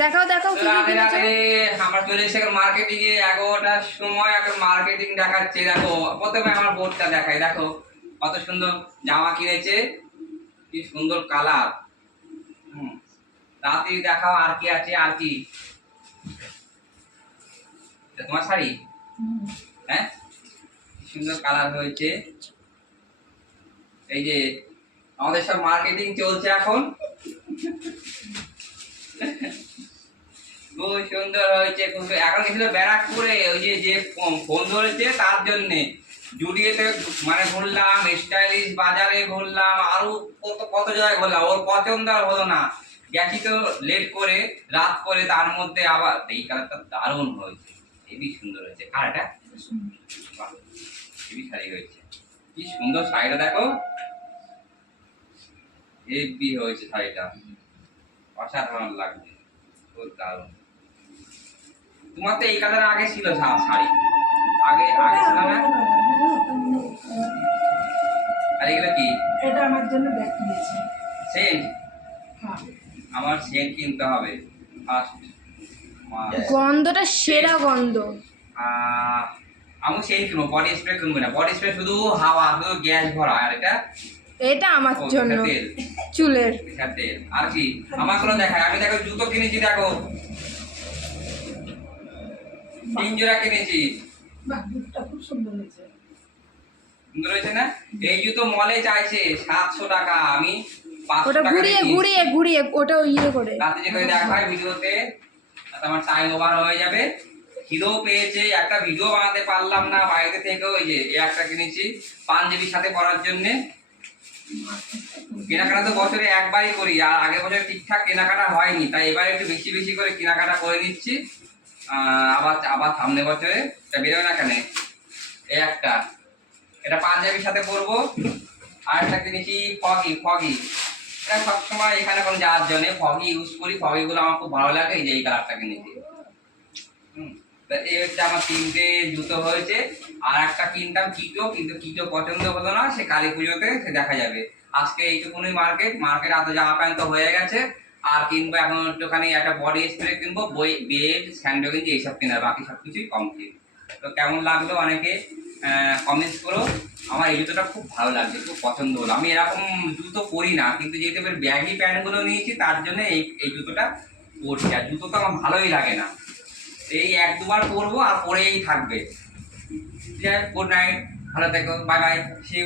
দেখাও দেখাও কি কি কিনেছো। আমরা চলে এসে মার্কেটিং এ 11টার সময় এখন মার্কেটিং দেখাচ্ছে। দেখো প্রথমে আমার বোর্ডটা দেখাই, দেখো কত সুন্দর জামা কিনেছে, কি সুন্দর কালার। রাত্রি দেখাও আর কি আছে, আর কি তোমার শাড়ি, হ্যাঁ কি সুন্দর কালার হয়েছে। এই যে আমাদের সব মার্কেটিং চলছে এখন, খুব সুন্দর হয়েছে। এখন কিছু ব্যারাকপুরে ওই যে ফোন ধরেছে তার জন্যে জুডিওতে মানে ঘুরলাম, স্টাইলিশ বাজারে ঘুরলাম, আরো কত কত জায়গায় ঘুরলাম। ওর পছন্দ আর হলো না, গেছি তো লেট করে, রাত করে, তার মধ্যে আবার এই কালারটা দারুণ হয়েছে, হেবি সুন্দর হয়েছে। আর এটা হেবি শাড়ি হয়েছে, কি সুন্দর শাড়িটা দেখো, হেবি হয়েছে শাড়িটা, অসাধারণ লাগছে, খুব দারুণ। তোমার তো এই কালার আগে ছিল শাড়ি, আগে আগে ছিল না? আর এগুলো কি? এটা আমার জন্য ব্যাগ কিনেছি। সেন্ট? হ্যাঁ, আমার সেন্ট কিনতে হবে ফার্স্ট। গন্ধটা সেরা গন্ধ। আমি সেন্ট কিনবো, বডি স্প্রে কিনবো না। বডি স্প্রে শুধু হাওয়া, শুধু গ্যাস ভরা। আর এটা এটা আমার জন্য তেল, চুলের। এটা তেল। আর কি আমার কোনো দেখায়? আমি দেখো জুতো কিনেছি, দেখো 3 জোড়া কিনেছি। বাহ, দুধটা খুব সুন্দর হয়েছে। সুন্দর হয়েছে না? এই জুতো মলে চাইছে 700 টাকা, আমি 500 ওটা টাকা ঘুরিয়ে দিয়ে ঘুরিয়ে ঘুরিয়ে ওটা ইয়ে করে। রাতে যে করে দেখায় ভিডিওতে, তাতে আমার টাইম ওভার হয়ে যাবে। হিরো পেয়েছে, একটা ভিডিও বানাতে পারলাম না বাইরে থেকে। ওই যে এই একটা কিনেছি পাঞ্জাবির সাথে পরার জন্য। কেনাকাটা তো বছরে একবারই করি, আর আগের বছর ঠিকঠাক কেনাকাটা হয়নি, তাই এবার একটু বেশি বেশি করে কেনাকাটা করে নিচ্ছি। আবার আবার সামনে বছরে এটা বেরোবে না কেন। এই একটা, এটা পাঞ্জাবির সাথে পরবো। আর একটা কিনেছি ফগি। ফগি এটা সবসময় এখানে কোনো যাওয়ার জন্য ফগি ইউজ করি, ফগি গুলো আমার খুব ভালো লাগে। এই যে এই কালারটা কিনেছি। এই হচ্ছে আমার 3টে জুতো হয়েছে। আর একটা কিনতাম কিটো, কিন্তু কিটো পছন্দ হলো না, সে কালী পুজোতে সে দেখা যাবে। আজকে এইটুকুনি মার্কেট এত জামা প্যান্ট তো হয়ে গেছে। আর কিনবো এখন একটুখানি একটা বডি স্প্রে কিনবো, বেল্ট, স্যান্ডো গেঞ্জি এইসব কেনার, বাকি সব কিছুই কমপ্লিট। তো কেমন লাগলো অনেকে কমেন্টস করো। আমার এই জুতোটা খুব ভালো লাগছে, খুব পছন্দ হলো। আমি এরকম জুতো পরি না, কিন্তু যেহেতু এবার ব্যাগি প্যান্টগুলো নিয়েছি তার জন্য এই জুতোটা পরছি। আর জুতো তো আমার ভালোই লাগে না, এই 1-2 বার পরবো আর পরেই থাকবে। গুড নাইট, ভালো থেকো, বাই বাই, সি ইউ।